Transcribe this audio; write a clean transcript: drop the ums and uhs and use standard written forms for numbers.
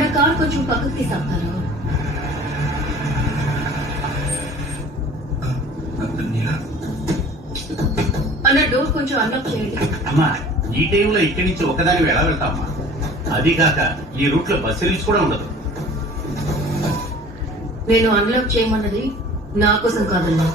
అన్న కార్ కొంచెం పక్కకి తీసాపుతారు. అన్న డోర్ కొంచెం అన్లాక్ చేయండి. అమ్మా ఈ టైంలో ఇక్కడి నుంచి ఒకదాని ఎలా వెళ్తామా? అది కాక ఈ రూట్ లో బస్ సర్వీస్ కూడా ఉండదు. నేను అన్లాక్ చేయమన్నది నా కోసం కాదన్నా.